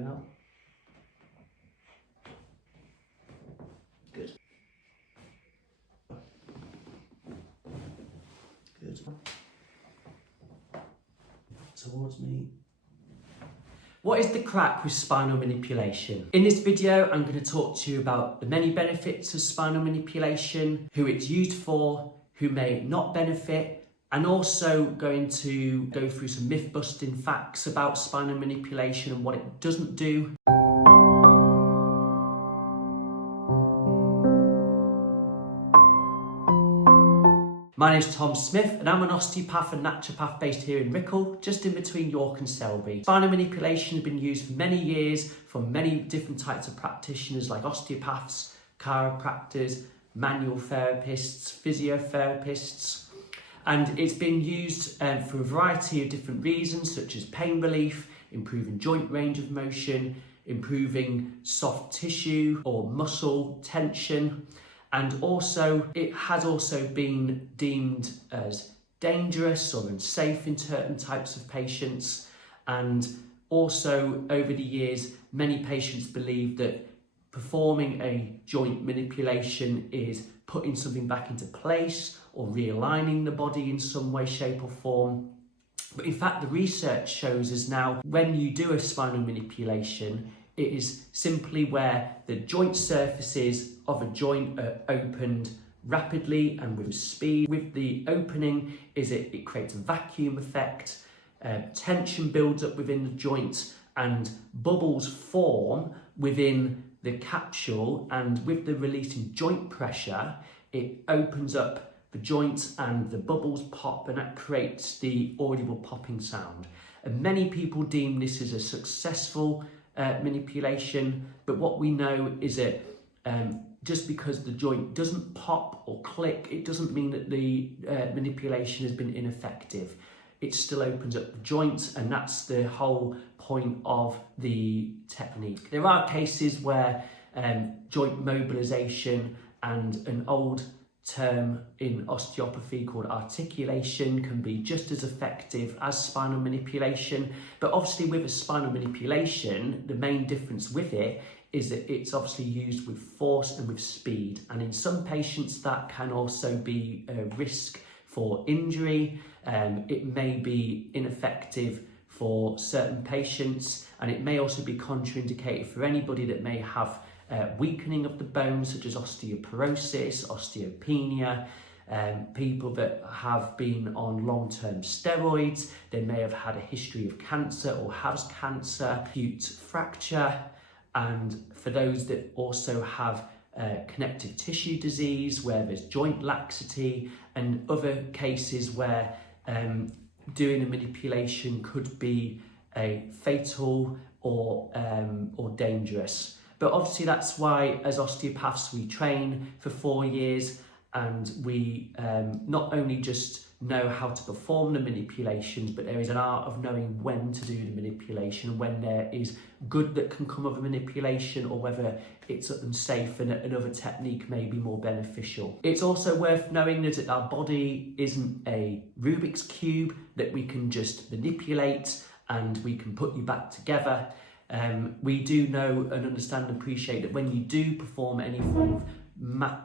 Out. Good. Good. Towards me. What is the crack with spinal manipulation? In this video, I'm going to talk to you about the many benefits of spinal manipulation, who it's used for, who may not benefit, and also going to go through some myth-busting facts about spinal manipulation and what it doesn't do. My name is Tom Smith and I'm an osteopath and naturopath based here in Rickle, just in between York and Selby. Spinal manipulation has been used for many years from many different types of practitioners like osteopaths, chiropractors, manual therapists, physiotherapists, and it's been used for a variety of different reasons, such as pain relief, improving joint range of motion, improving soft tissue or muscle tension. And also, it has also been deemed as dangerous or unsafe in certain types of patients. And also, over the years, many patients believe that performing a joint manipulation is putting something back into place or realigning the body in some way, shape or form. But in fact, the research shows us now when you do a spinal manipulation, it is simply where the joint surfaces of a joint are opened rapidly and with speed. With the opening, it creates a vacuum effect, tension builds up within the joint and bubbles form within the capsule, and with the releasing joint pressure, it opens up the joint and the bubbles pop, and that creates the audible popping sound. And many people deem this as a successful manipulation, but what we know is that just because the joint doesn't pop or click, it doesn't mean that the manipulation has been ineffective. It still opens up the joints, and that's the whole point of the technique. There are cases where joint mobilization and an old term in osteopathy called articulation can be just as effective as spinal manipulation. But obviously with a spinal manipulation, the main difference with it is that it's obviously used with force and with speed. And in some patients that can also be a risk for injury. It may be ineffective for certain patients, and it may also be contraindicated for anybody that may have weakening of the bones, such as osteoporosis, osteopenia, people that have been on long-term steroids. They may have had a history of cancer or has cancer, acute fracture, and for those that also have connective tissue disease where there's joint laxity, and other cases where doing a manipulation could be fatal or dangerous. But obviously that's why as osteopaths we train for 4 years, and we not only just know how to perform the manipulations, but there is an art of knowing when to do the manipulation, when there is good that can come of a manipulation, or whether it's unsafe and another technique may be more beneficial. It's also worth knowing that our body isn't a Rubik's Cube that we can just manipulate and we can put you back together. We do know and understand and appreciate that when you do perform any form of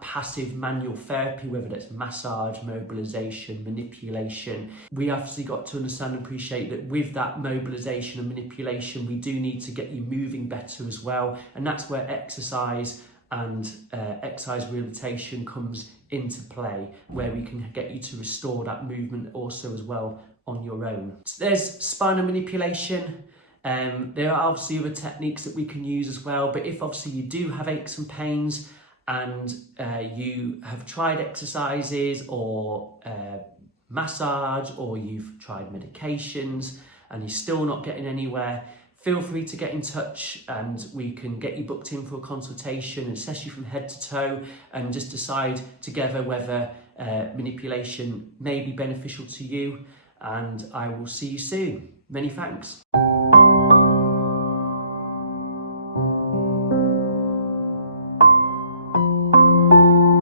passive manual therapy, whether that's massage, mobilization, manipulation, we obviously got to understand and appreciate that with that mobilization and manipulation, we do need to get you moving better as well. And that's where exercise and exercise rehabilitation comes into play, where we can get you to restore that movement also as well on your own. So there's spinal manipulation. There are obviously other techniques that we can use as well, but if obviously you do have aches and pains and you have tried exercises or massage, or you've tried medications and you're still not getting anywhere, feel free to get in touch and we can get you booked in for a consultation and assess you from head to toe and just decide together whether manipulation may be beneficial to you. And I will see you soon. Many thanks.